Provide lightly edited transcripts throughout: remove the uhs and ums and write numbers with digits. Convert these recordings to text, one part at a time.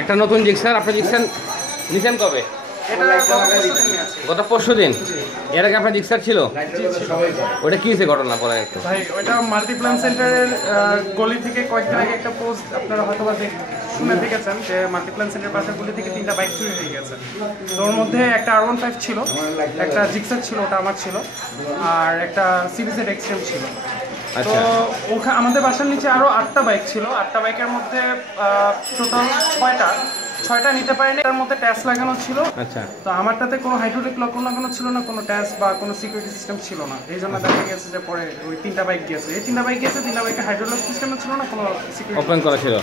একটা নতুন জিক্সার। আপনার জিক্সার নিছেন কবে? গত পরশু দিন। এর আগে আপনার জিক্সার ছিল? ওটা কি হয়েছে ঘটনা বলেন একটু। ভাই ওইটা মাল্টিপ্ল্যান সেন্টারের গলি থেকে কয়েকদিন আগে একটা পোস্ট আপনারা হয়তো শুনে দেখেছেন যে মাল্টিপ্ল্যান সেন্টারের পাশের গলি থেকে 3টা বাইক চুরি হয়ে গেছে। তো ওর মধ্যে একটা R15 ছিল, একটা জিক্সার ছিল, ওটা আমার ছিল, আর একটা সিবিজেড এক্সট্রিম ছিল। তো ওখানে আমাদের বাসার নিচে আরো 8টা বাইক ছিল। 8টা বাইকের মধ্যে টোটাল 6টা নিতে পারেনি। তার মধ্যে ট্যাস লাগানো ছিল। আচ্ছা। তো আমারটাতে কোনো হাইড্রোলিক লক লাগানো ছিল না, কোনো ট্যাস বা কোনো সিকিউরিটি সিস্টেম ছিল না। এই জন্য দেখা গেছে যে পরে ওই 3টা বাইক গিয়েছে। এই 3টা বাইক গিয়েছে, 3টা বাইকে হাইড্রোলিক সিস্টেমও ছিল না, কোনো সিকিউরিটি ওপেন করা ছিল।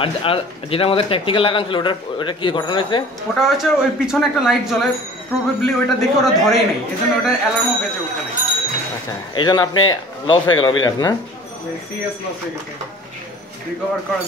আর আর যেটার মধ্যে ট্যাকটিক্যাল লাগানো ছিল ওটা কি ঘটনা হয়েছে? ওটা হচ্ছে ওই পিছনে একটা লাইট জ্বলে, প্রবাবলি ওইটা দেখে ওরা ধরেই নেই, এই জন্য ওটা অ্যালার্মও বেজে ওঠে নাই। আচ্ছা, এই জন্য আপনি লস হয়ে গেল বিরাট না? সিরিয়াস লস হয়ে গেছে, রিকভার করা